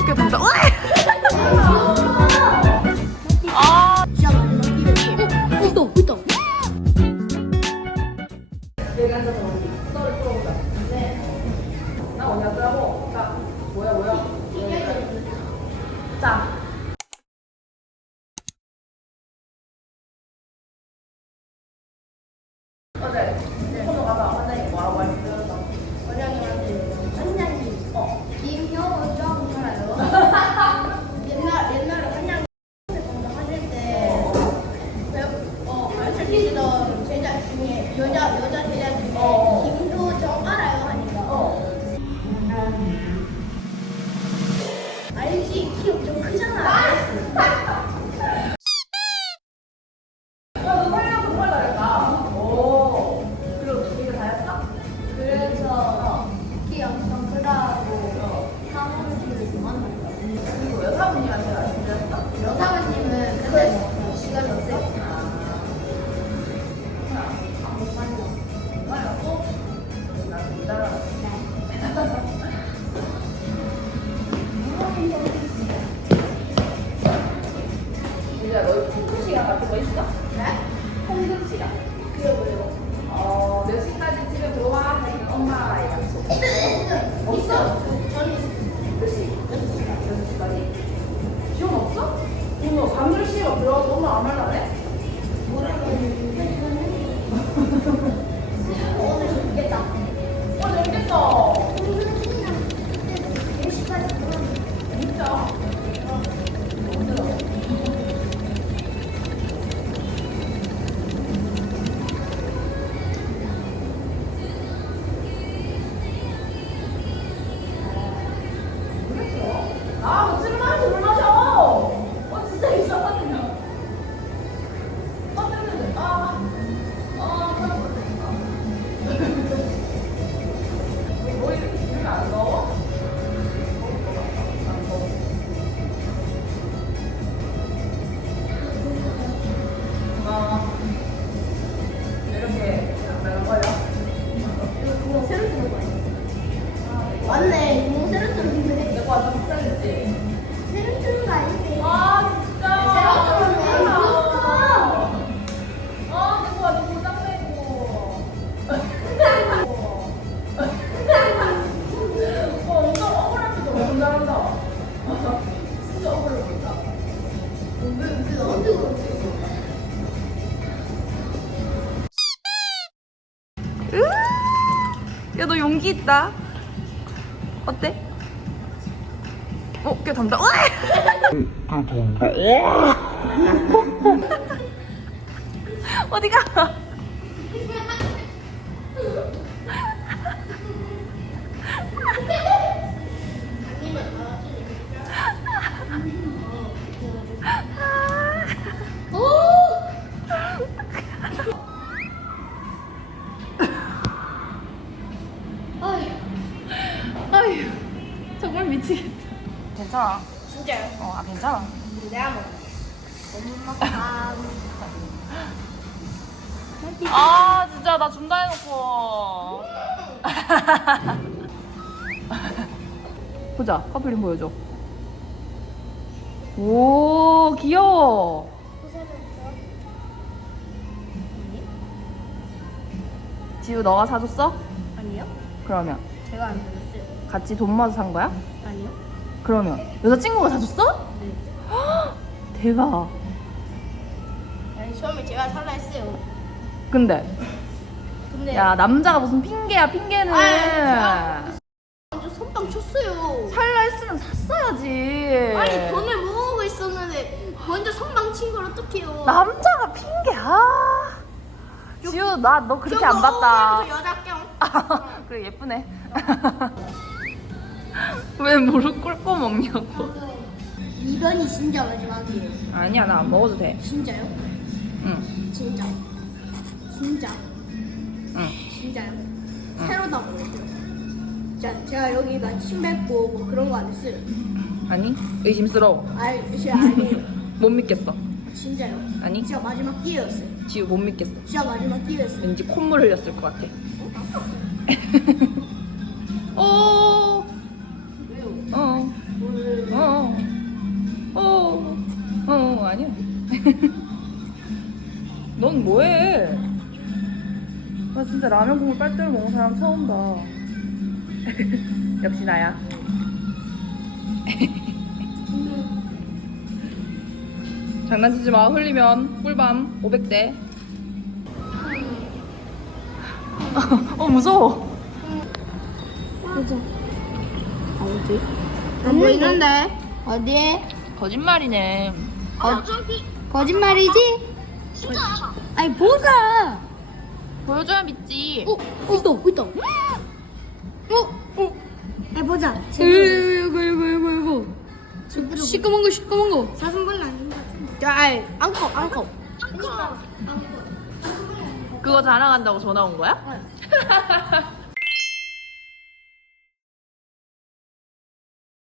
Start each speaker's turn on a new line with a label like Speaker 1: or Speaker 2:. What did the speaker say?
Speaker 1: 어깨 된다. 아, 뭐야? 자. 어제
Speaker 2: 시간.
Speaker 1: 야,
Speaker 2: 너
Speaker 1: 용기 있다. 어때? 어, 꽤 단다. 어디 가? 아휴, 정말 미치겠다. 괜찮아.
Speaker 2: 진짜요?
Speaker 1: 어, 아, 괜찮아.
Speaker 2: 내가 먹어. 엄마
Speaker 1: 아, 진짜 나 준다 해놓고. 보자, 커플링 보여줘. 오, 귀여워. 지우, 너가 사줬어?
Speaker 2: 아니요?
Speaker 1: 그러면
Speaker 2: 제가 안 들었어요.
Speaker 1: 같이 돈 모아서 산 거야?
Speaker 2: 아니요?
Speaker 1: 그러면 여자친구가 사줬어?
Speaker 2: 네.
Speaker 1: 대박.
Speaker 2: 아니 처음에 제가 살라 했어요.
Speaker 1: 근데
Speaker 2: 근데
Speaker 1: 야 남자가 무슨 핑계야 핑계는
Speaker 2: 아이, 먼저 선빵 쳤어요.
Speaker 1: 살라 했으면 샀어야지
Speaker 2: 아니 돈을 모으고 있었는데 먼저 선빵 친 걸 어떡해요?
Speaker 1: 남자가 핑계야 지우 나 너 그렇게 안 봤다
Speaker 2: 저 여자 경.
Speaker 1: 그래 예쁘네 왜 무릎 꿇고 먹냐고
Speaker 2: 이번이 진짜 마지막이에요.
Speaker 1: 아니야 나 안 먹어도 돼응
Speaker 2: 진짜요? 진짜. 진짜.
Speaker 1: 응.
Speaker 2: 진짜요? 새로 다 먹었어요. 자, 제가 여기다 침 뱉고 뭐 그런 거 안 했어요.
Speaker 1: 아니 의심스러워
Speaker 2: 아니, 진짜 아니에요.
Speaker 1: 못 믿겠어
Speaker 2: 진짜요?
Speaker 1: 아니
Speaker 2: 진짜 마지막 기회였어요.
Speaker 1: 지우 못 믿겠어.
Speaker 2: 진짜 마지막 기회였어.
Speaker 1: 왠지 콧물 흘렸을 것 같아. 어.
Speaker 2: 어. 어.
Speaker 1: 어.
Speaker 2: 어.
Speaker 1: 어. 아니야. 넌 뭐해? 나 진짜 라면 국물 빨대로 먹는 사람 처음 봐. 역시 나야. 장난치지 마. 흘리면 꿀밤 500대. 어 무서워.
Speaker 3: 보자. 어디? 안 보이는데? 어디?
Speaker 1: 거짓말이네.
Speaker 3: 거, 거짓말이지? 아니 보자.
Speaker 1: 보여줘야 믿지.
Speaker 3: 어, 어, 있다, 있다. 어, 어. 해 보자. 이거, 이거, 이거, 이거, 이거. 시꺼먼 거, 시꺼먼 거. 사슴 야, 아이, 앙컷, 앙컷.
Speaker 1: 그거 자랑한다고 전화 온 거야?